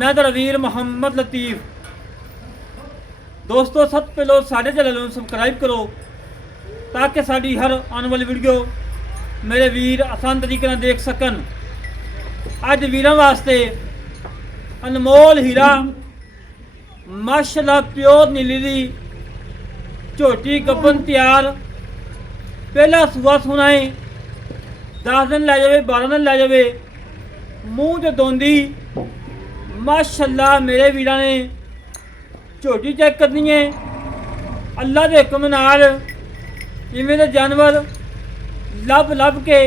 मैं तेरा वीर मुहम्मद लतीफ़। दोस्तों सब पहले साढ़े चैनल को सबसक्राइब करो ताकि साड़ी हर आने वाली वीडियो मेरे वीर आसान तरीके से देख सकन। अज वीरों वास्ते अनमोल हीरा माशाल्लाह प्योर नीली दी झोटी गब्बन तैयार। पहला सुआ सुना है 10 दिन लै जाए 12 दिन लै जाए मूँह च दोंदी माशाल्लाह मेरे वीरां ने झोटी चेक करनी है। अल्लाह के हुक्म नाल इवें दे जानवर लभ लभ के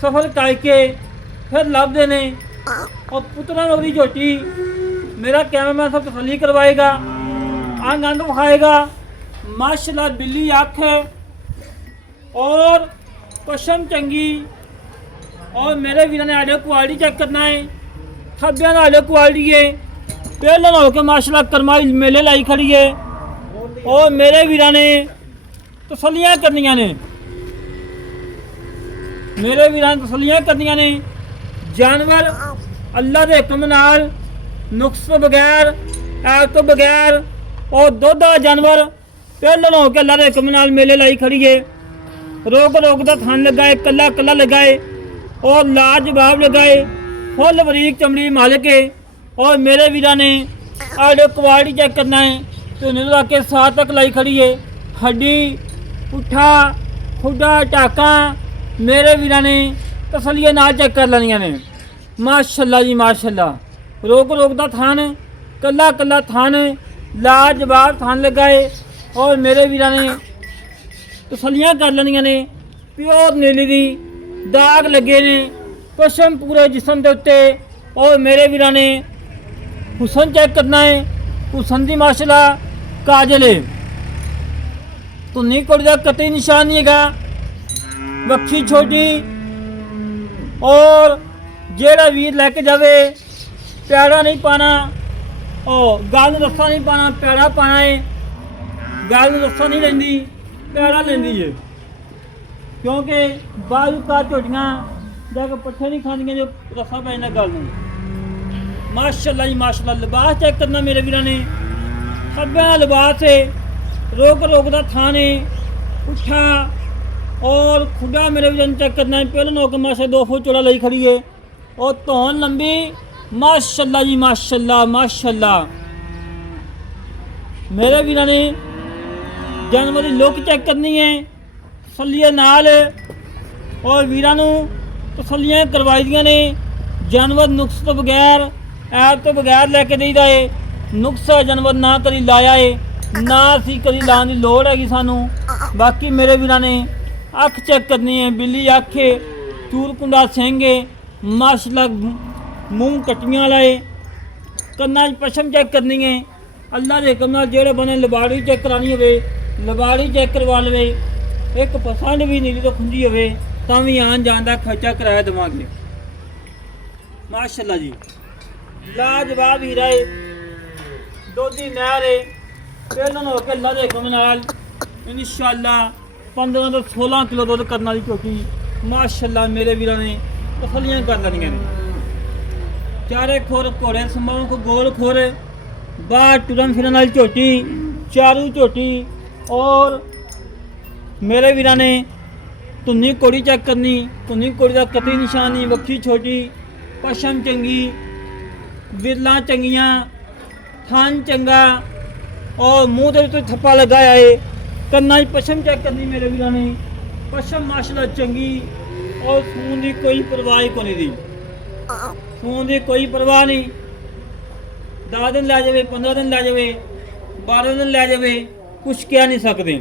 सफर करके फिर लभदे ने और पुत्रा की झोटी मेरा कैमरामैन सब तसल्ली करवाएगा, अंग अंग विखाएगा। माशाल्लाह बिल्ली अख है और पशम चंगी। और मेरे वीर ने आडियो क्वालिटी चेक करना है। खब्बियां आडियो क्वालिटी है पहले हो के माशाल्लाह करमाई मेले लाई खड़ी है और मेरे वीर ने तसल्लियां करनियां ने। मेरे वीर ने तसल्लियां करनियां ने। जानवर अल्लाह के हुक्म नाल नुक्स तो बगैर ऐब तो बगैर और दुध वाला जानवर पहले हो के अल्लाह के हुक्म नाल मेले लाई खड़ी है। रोक रोक का थान लगाए कला कला लगाए और लाजवाब लगाए फुल बरीक चमड़ी मालिक है। और मेरे वीरा ने आडियो क्वालिटी चेक करना है तो लगा के 7 तक लाई खड़ी है। हड्डी पुट्ठा खुडा टाका मेरे वीरा ने तसलिए नाल चेक कर लेनिया ने। माशाल्लाह जी माशाल्लाह रोक रोक का थान कला कला थान लाजवाब थान लगाए और मेरे वीरा ने तसलियां कर लेनिया ने। प्योर नीली दी दाग लगे ने पशम पूरे जिसम के उत्ते। और मेरे वीरा ने हुसन चेक करना है। हुसन की माशाल्लाह काजल है तो नहीं कोई का कतई निशान नहीं है। वक्खी छोटी और जेड़ा वीर लैके जावे प्याड़ा नहीं पाना और गल रस्सा नहीं पाना प्याड़ा पाना है। गल रस्सा नहीं लेंदी प्याड़ा लेंदी है क्योंकि बाजू का झोटियाँ जाकर पट्ठे नहीं खादियाँ जो रस्सा पै जाता गल में। माशाल्लाह जी माशाल्लाह लिबास चेक करना मेरे वीर ने। खब्बे लिबास है रोक रोक का थान है उठा और खुदा मेरे वीर ने चेक करना है। पहले नौक माशा 2 फुट चौड़ा लाई खड़ी है और तौन लंबी माशाल्लाह जी माशाल्लाह माशाल्लाह। मेरे वीर ने जानवर की लुक चेक करनी है तसलिए नाल और वीरां नूं तसलियां करवाई दियां ने। जानवर नुक्स तो बगैर ऐब तो बगैर लैके देईदा है। नुक्स जानवर ना कभी लाया है ना असीं कभी लाने की लोड़ हैगी सानू। बाकी मेरे वीरां ने अख चेक करनी है बिल्ली अख है चूरकुंडा सिंह है माशाल्लाह मूँह कट्टियां वाला है। कन्ना पशम चेक करनी है। अल्लाह के हुक्म नाल जेड़े बने लबाड़ी चेक करानी होवे लबाड़ी चेक करवा लवे। एक पसंद भी नीली तो खुंजी होवे तां भी आन जान का खर्चा कराया देवांगे। माशाल्लाह जी लाजवाब हीरा है दोधी नहर है। पहले हो के अल्लाह के हुक्म नाल इंशाअल्लाह 15 तो 16 किलो दुध करने वाली झोटी माशाल्लाह मेरे वीर ने तसलियां कर लेनिया ने। चारे खोर घोड़े संभालों को गोल खोर बाहर टुरन फिरन वाली झोटी चारू झोटी। और मेरे वीर ने धुन्नी कोड़ी चेक करनी धुन्नी कोड़ी का कतई निशान नहीं। वक्खी छोटी पशम चंगी विरला चंगियाँ थान चंगा और मूँह के थप्पा लगाया है। कन्ना पशम चेक करनी मेरे वीर ने पशम माशाल्लाह चंगी और सून की कोई परवाह को नहीं दी। सून की कोई परवाह नहीं। 10 दिन लै जाए 15 दिन लै जाए 12 दिन लै जाए कुछ कह नहीं सकते।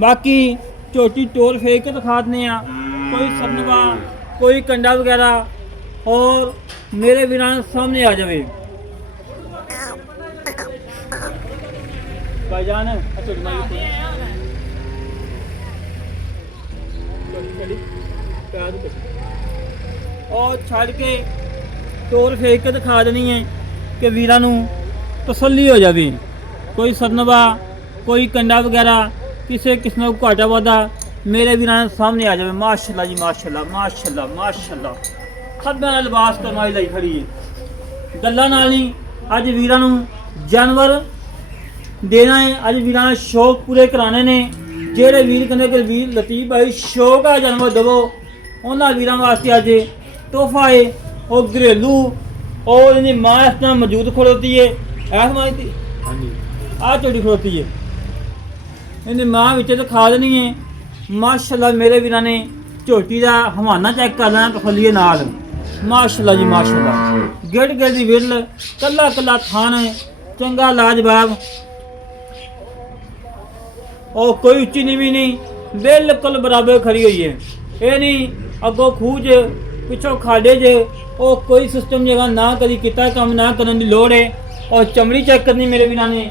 बाकी झोटी टोर फेंक के दिखा दें कोई सरनवा कोई कंडा वगैरह और मेरे वीर सामने आ जाए। भाईजान और छड़ के टोर फेंक के दिखा देनी है कि वीरां नूं तसल्ली हो जाए। कोई सरनवा कोई कंडा वगैरह किसी किस्म का घाटा वाधा मेरे वीरां सामने आ जाए। माशाल्लाह जी माशाल्लाह माशाल्लाह माशाल्लाह खब्बे लिबास करवाई लाई खड़ी है ਗੱਲਾਂ ਨਾਲ ਨਹੀਂ, ਅੱਜ ਵੀਰਾਂ ਨੂੰ ਜਾਨਵਰ ਦੇਣਾ ਹੈ। ਅੱਜ ਵੀਰਾਂ ਦੇ ਸ਼ੌਕ ਪੂਰੇ ਕਰਾਣੇ ਨੇ। ਜਿਹੜੇ ਵੀਰ ਕਹਿੰਦੇ ਕਿ ਵੀਰ ਲਤੀਫ ਭਾਈ ਸ਼ੌਕ ਆ ਜਾਨਵਰ ਦੇਵੋ, ਉਹਨਾਂ ਵੀਰਾਂ ਵਾਸਤੇ ਅੱਜ ਤੋਹਫਾ ਹੈ। ਉਹ ਘਰੇਲੂ और इनकी माँ इस तरह मौजूद खड़ोती है, ऐस माँ की आ चोटी खड़ोती है। इनकी माँ विच तो खा देनी है। माशाल्लाह मेरे वीरां ने झोटी का हवाना चेक कर लेना तसल्ली नाल। माशाल्लाह जी माशाल्लाह, गिड़ गिड़ दी विरल, कला कला थान चंगा लाजवाब, और कोई उच्ची नीवी नहीं, बिल्कुल बराबर खड़ी हुई है। ये नहीं अगों खूह च पिछों खाडे च, और कोई सिस्टम जगह ना कभी किता काम ना करने की लोड़ है। और चमड़ी चेक करनी मेरे बिना ने,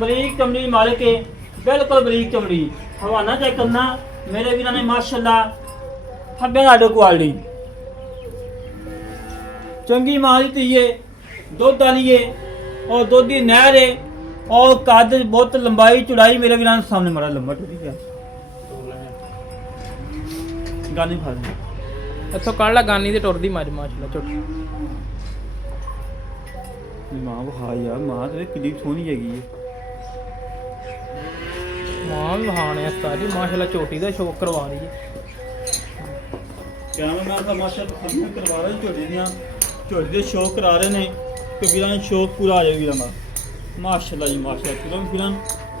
बरीक चमड़ी मालिक है, बिल्कुल बरीक चमड़ी। हवाना चेक करना मेरे बिना ने माशाल्लाह, खब्बे लाडो क्वालिटी चंगी माल दी है, दुध वाली है, और दुध की नहर है, और कद बहुत लंबाई चौड़ाई मेरे बिना सामने बड़ा लंबा टूटी गया गानी फा ਇੱਥੋਂ ਕੱਢ ਲਾ ਗਾਨੀ ਤੇ ਟੁਰਦੀ ਮੱਝ ਮਾਸ਼ਾਅੱਲਾ ਝੋਟੀ। ਮਾਂ ਵਹਾ ਯਾਰ, ਮਾਂ ਤੇ ਕਿੰਨੀ ਸੋਹਣੀ ਹੈਗੀ ਹੈ। ਮਾਂ ਵੀ ਵਹਾਣੇ ਉਸਤਾਦ ਜੀ ਮਾਸ਼ਾਅੱਲਾ, ਝੋਟੀ ਦਾ ਸ਼ੌਕ ਕਰਵਾ ਰਹੀ ਹੈ। ਕੈਮਰਾਮੈਨ ਦਾ ਮਾਸ਼ਾਅੱਲਾ ਤਸਵੀਰਾਂ ਕਰਵਾ ਰਹੇ ਝੋਟੀ ਦੀਆਂ, ਝੋਟੀ ਦੇ ਸ਼ੌਕ ਕਰਾ ਰਹੇ ਨੇ ਕਿ ਵੀਰਾਂ ਦਾ ਸ਼ੌਕ ਪੂਰਾ ਆ ਜਾਵੇ ਵੀਰਾਂ ਦਾ। ਮਾਸ਼ਾਅੱਲਾ ਜੀ ਮਾਸ਼ਾਅੱਲਾ, ਕਿਉਂ ਵੀਰਾਂ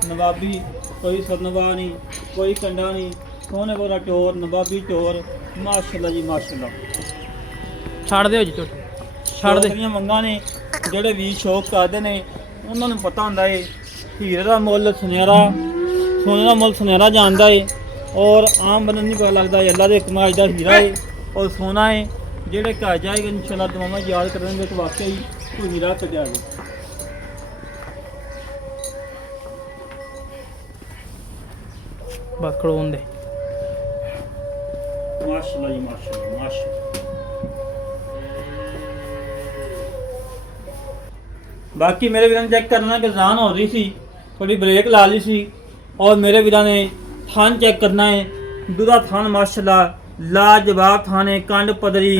ਨਵਾਬੀ, ਕੋਈ ਸਦਨਵਾ ਨਹੀਂ, ਕੋਈ ਕੰਡਾ ਨਹੀਂ, ਸੋਹਣੇ ਬੋਰਾ ਟੋਰ, ਨਵਾਬੀ ਟੋਰ, ਮਾਸ਼ਾਅੱਲਾ ਜੀ ਮਾਸ਼ਾਅੱਲਾ। ਛੱਡ ਦਿਓ ਜੀ ਝੋਟੀ, ਛੱਡ ਦੇ। ਸਾਰੀਆਂ ਮੰਗਾਂ ਨੇ ਜਿਹੜੇ ਵੀ ਸ਼ੌਕ ਕਰਦੇ ਨੇ ਉਹਨਾਂ ਨੂੰ ਪਤਾ ਹੁੰਦਾ ਏ ਹੀਰੇ ਦਾ ਮੁੱਲ ਸੁਨਿਆਰਾ, ਸੋਨੇ ਦਾ ਮੁੱਲ ਸੁਨਿਆਰਾ ਜਾਣਦਾ ਏ। ਔਰ ਆਮ ਬੰਦੇ ਨੂੰ ਨਹੀਂ ਪਤਾ ਲੱਗਦਾ ਇਹ ਅੱਲਾ ਦੇ ਕਮਾਲ ਦਾ ਹੀਰਾ ਏ ਔਰ ਸੋਨਾ ਏ। ਜਿਹੜੇ ਘਰ ਜਾਏਗਾ ਇਨਸ਼ਾਅੱਲਾ ਦੁਆਵਾਂ ਯਾਦ ਕਰਨਗੇ ਕਿ ਵਾਕਈ ਹੀ ਕੋਈ ਹੀਰਾ ਕੱਢਿਆ ਏ। ਬਸ ਖੜੋਣ ਦੇ। ਮਾਸ਼ਾਅੱਲਾ ਜੀ ਮਾਸ਼ਾਅੱਲਾ ਮਾਸ਼ਾਅੱਲਾ। ਬਾਕੀ ਮੇਰੇ ਵੀਰਾਂ ਨੇ ਚੈੱਕ ਕਰਨਾ ਕਿ ਜਾਨ ਹੋ ਰਹੀ ਸੀ, ਥੋੜੀ ਬ੍ਰੇਕ ਲਾ ਲਈ ਸੀ। और मेरे वीरा ने थान चेक करना है, दूधा थान माशाल्लाह लाजवाब थान है, कंड पदरी,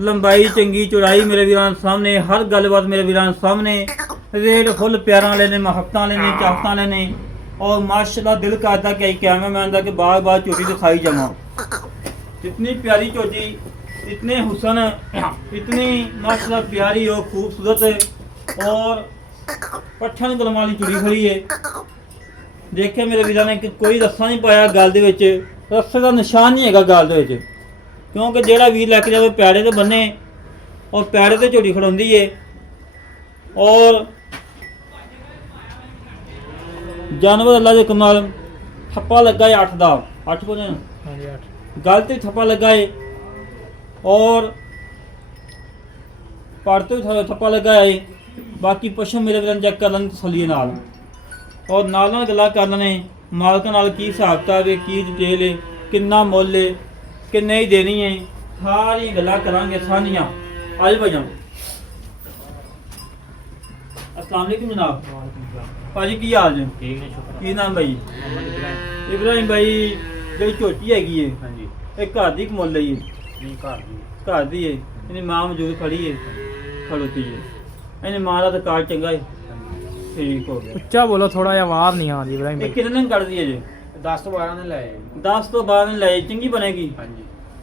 लंबाई चंगी, चौड़ाई मेरे वीरा सामने, हर गलबात मेरे वीरा सामने। रेट फुल प्यारा लेने, महब्बत लेने, चाहता लेने, और माशाल्लाह दिल करता कि कैमरा मैन का कि बार बार चोटी दिखाई जावा। इतनी प्यारी चोटी, इतने हुसन, इतनी माशाल्लाह प्यारी और खूबसूरत, और पट्ठन गलम वाली चुड़ी खड़ी है। देखिए मेरे वीर ने कि कोई रस्सा नहीं पाया गल दे विच, रस्से का निशान नहीं है गल दे विच, क्योंकि जेड़ा वीर लैके जाए पैड़े ते बन्ने और पैड़े ते झोटी खड़ोंदी है। और जानवर अल्लाह दे कमाल, थप्पा लगा है 8 दा 8 को गल ते थप्पा लगा है, और पड़ते थप्पा लगा है। बाकी पशु मेरे वीर चेक कर लें तसल्ली नाल, और नाल नाल गल्लां कर लेने मालक नाल की हिसाब किताब है, की डिटेल है, किन्ना मुੱਲ है, किन्ने ही देनी है, सारी गल्लां करांगे सानियां। आज भाईजान अस्सलाम वालेकुम जनाब। भाजी की हाल है? ठीक है शुक्र। की नाम भाई? इब्राहिम भाई ਜਿਹੜੀ ਝੋਟੀ ਹੈਗੀ ਹੈ ਹਾਂਜੀ ਇਹ ਘਰ ਦੀ ਮੁੱਲ ਹੈ ਜੀ? ਨਹੀਂ ਘਰ ਦੀ ਹੈ। ਇਹਦੀ ਮਾਂ ਮੌਜੂਦ ਖੜੀ ਹੈ, ਖੜੋਤੀ ਹੈ। ਇਹਦੀ ਮਾਂ ਦਾ ਤਾਂ ਕਾਰਡ ਚੰਗਾ ਹੈ, ਠੀਕ ਹੋ ਗਿਆ। ਉੱਚਾ ਬੋਲੋ ਥੋੜਾ ਜਿਹਾ, ਆਵਾਜ਼ ਨਹੀਂ ਆਉਂਦੀ ਇਬਰਾਹਿਮ ਇਹ ਭਾਈ। ਕਿੰਨੇ ਦਿਨ ਕੱਢਦੀ ਹੈ ਜੀ? 10 ਤੋਂ 12 ਨੇ ਲਾਏ 10 ਤੋਂ 12 ਲੈ ਚੰਗੀ ਬਣੇਗੀ। ਹਾਂਜੀ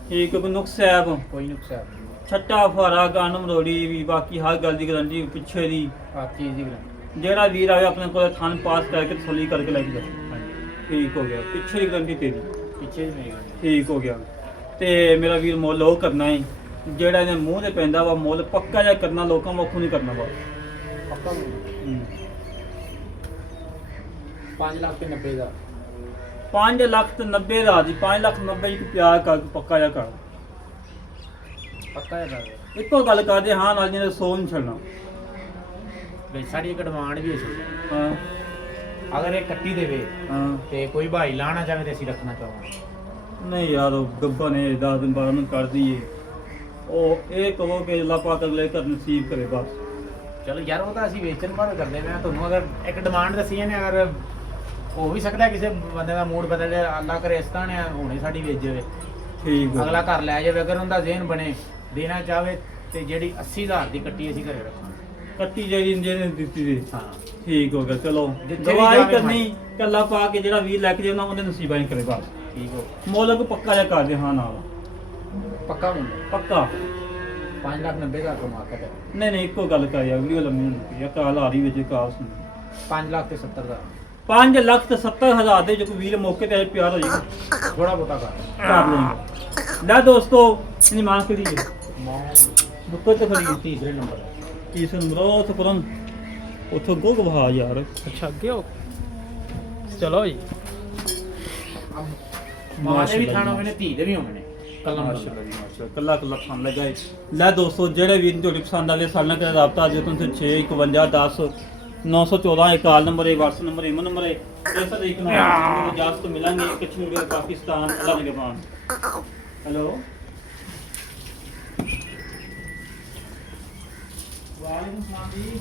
ਠੀਕ, ਕੋਈ ਨੁਕਸ ਐਬ ਕੋਈ ਨੁਕਸਾਨ ਨਹੀਂ, ਛੱਟਾ ਫਾਰਾ ਗੰਨ ਮਰੋੜੀ ਵੀ, ਬਾਕੀ ਹਰ ਗੱਲ ਦੀ ਗਰੰਟੀ ਪਿੱਛੇ ਦੀ। ਹਰ ਚੀਜ਼ ਦੀ ਗਰੰਟੀ। ਜਿਹੜਾ ਵੀਰ ਆਵੇ ਆਪਣੇ ਕੋਲ ਥਣ ਪਾਸ ਕਰਕੇ ਤਸੱਲੀ ਕਰਕੇ ਲੈ ਕੇ ਜਾਏ। ਹਾਂਜੀ ਠੀਕ ਹੋ ਗਿਆ, ਪਿੱਛੇ ਦੀ ਗਰੰਟੀ ਤੇਰੀ। ਪਿੱਛੇ ਦੀ ਮੇਰੀ ਗਰੰਟੀ। ਠੀਕ ਹੋ ਗਿਆ। ਤੇ ਮੇਰਾ ਵੀਰ ਮੁੱਲ ਉਹ ਕਰਨਾ ਹੈ ਜਿਹੜਾ ਇਹਦੇ ਮੂੰਹ ਤੇ ਪੈਂਦਾ ਵਾ, ਮੁੱਲ ਪੱਕਾ ਜਿਹਾ ਕਰਨਾ, ਲੋਕਾਂ ਮੁੱਖੋਂ ਨਹੀਂ ਕਰਨਾ ਵਾ। ਪੱਕਾ 5 ਲੱਖ ਤੇ 90 ਦਾ। 5 ਲੱਖ ਤੇ 90 ਦਾ ਜੀ, 5 ਲੱਖ 90 ਜੀ ਪਿਆਰ ਕਰ, ਪੱਕਾ ਜਿਹਾ ਕਰ। ਪੱਕਾ ਹੈ ਗੱਲ। ਇੱਕੋ ਗੱਲ ਕਰਦੇ ਹਾਂ ਨਾਲ ਜਿਹਨੇ 100 ਨਹੀਂ ਛੱਡਣਾ। ਬਈ ਸਾਡੀ ਇੱਕ ਡਿਮਾਂਡ ਵੀ ਹੈ ਸੀ, ਹਾਂ ਅਗਰ ਇਹ ਕੱਟੀ ਦੇਵੇ ਹਾਂ। ਤੇ ਕੋਈ ਭਾਈ ਲਾਣਾ ਚਾਹੇ ਤੇ ਅਸੀਂ ਰੱਖਣਾ ਚਾਹਾਂਗੇ। ਨਹੀਂ ਯਾਰ ਉਹ ਗੱਬਾ ਨੇ 10 ਦਿਨ 12 ਦਿਨ ਕਰ ਦਈਏ, ਉਹ ਇਹ ਕਹੋ ਕਿ ਅੱਲਾਹ ਪਾਕ ਅਗਲੇ ਘਰ ਨਸੀਬ ਕਰੇ ਬਸ। ਚਲੋ ਯਾਰ ਉਹ ਤਾਂ ਅਸੀਂ ਵੇਚਣ ਭਾਵੇਂ ਕਰਦੇ ਮੈਂ ਤੁਹਾਨੂੰ ਅਗਰ ਇੱਕ ਡਿਮਾਂਡ ਦੱਸੀ ਇਹਨੇ, ਅਗਰ ਹੋ ਵੀ ਸਕਦਾ ਕਿਸੇ ਬੰਦੇ ਦਾ ਮੂਡ ਬਦਲ ਜਾਏ, ਅੱਲਾ ਕਰੇ ਇਸ ਤਰ੍ਹਾਂ ਹੁਣੇ ਸਾਡੀ ਵੇਚ ਜਾਵੇ, ਠੀਕ ਹੈ। ਅਗਲਾ ਘਰ ਲੈ ਜਾਵੇ, ਅਗਰ ਉਹਦਾ ਜ਼ਿਹਨ ਬਣੇ ਦੇਣਾ ਚਾਹਵੇ ਤੇ ਜਿਹੜੀ 80000 ਦੀ ਕੱਟੀ ਅਸੀਂ ਘਰੇ ਰੱਖਾਂਗੇ। ਕੱਟੀ ਜਿਹੜੀ ਇੰਜੇ ਨੇ ਦਿੱਤੀ ਦੀ ਹਾਂ ਠੀਕ ਹੋ ਗਿਆ ਚਲੋ ਜਿੱਥੇ ਵੀ ਦਵਾਈ ਜਾਵੇ ਕਰਨੀ ਕੱਲਾ ਪਾ ਕੇ ਜਿਹੜਾ 20 ਲੈ ਕੇ ਜਾਣਾ ਉਹਦੇ ਨਸੀਬਾਂ ਹੀ ਕਰੇ ਬਸ ਠੀਕ ਹੋ ਮੁੱਲ ਕੋ ਪੱਕਾ ਜਿਹਾ ਕਰ ਦੇ ਹਾਂ ਨਾਲ ਪੱਕਾ ਮੁੰਡਾ ਪੱਕਾ 5,90,000 ਤੋਂ ਮਾਰਕਾ ਹੈ। ਨਹੀਂ ਨਹੀਂ ਇੱਕੋ ਗੱਲ ਕਰ ਯਾਰ ਵੀਡੀਓ ਲੰਮੀ ਹੁੰਦੀ ਆ ਕਾਲ ਆ ਰਹੀ ਵਿੱਚ ਕਾਲ ਸੁਣ 5,70,000 5,70,000 ਦੇ ਜੋ ਕੋਈ ਵੀਰ ਮੌਕੇ ਤੇ ਆਏ ਪਿਆਰ ਹੋ ਜਾਏਗਾ ਥੋੜਾ ਬਹੁਤਾ ਕਰ ਲੈਂਗੇ ਲੈ ਦੋਸਤੋ ਇਹਦੀ ਮਾਂ ਕਿਹੜੀ ਹੈ ਬੁੱਕਰ ਤੇ ਖੜੀ ਹੈ ਤੀਸਰੇ ਨੰਬਰ ਇਸ ਨੰਬਰ ਉੱਥੇ ਪਰਨ ਉੱਥੋਂ ਗੋਗ ਵਹਾ ਯਾਰ ਅੱਛਾ ਅੱਗੇ ਹੋ ਚਲੋ ਜੀ ਮਾਂ ਦੇ ਵੀ ਥਾਣ ਹੋਵੇ ਨੇ ਧੀ ਦੇ ਵੀ ਹੋਣੇ ਨੇ ਕੱਲਾ ਮਾਸ਼ਾਅੱਲਾ ਜੀ ਮਾਸ਼ਾਅੱਲਾ ਕੱਲਾ ਕੱਲਾ ਖਾਣ ਲੱਗਾ ਏ ਲੈ ਦੋਸਤੋ ਜਿਹੜੇ ਵੀਰ ਤੁਹਾਡੀ ਪਸੰਦ ਆਵੇ ਸਾਡੇ ਨਾਲ ਕਰੇ ਰਾਬਤਾ ਜੋ ਤੁਸੀਂ 65110 914 ਇਹ ਕਾਲ ਨੰਬਰ ਹੈ WhatsApp ਨੰਬਰ ਹੈ ਈਮੇਲ ਨੰਬਰ ਹੈ ਇਸ ਤਰ੍ਹਾਂ ਇੱਕ ਨਾਲ ਇਜਾਜ਼ਤ ਮਿਲਾਂਗੇ ਕਸ਼ਮੀਰ ਪਾਕਿਸਤਾਨ ਅੱਲਾਹ ਨਿਗਹਬਾਨ ਹੈਲੋ ਵਾਲੇਕੁਮ ਸਲਾਮ ਜੀ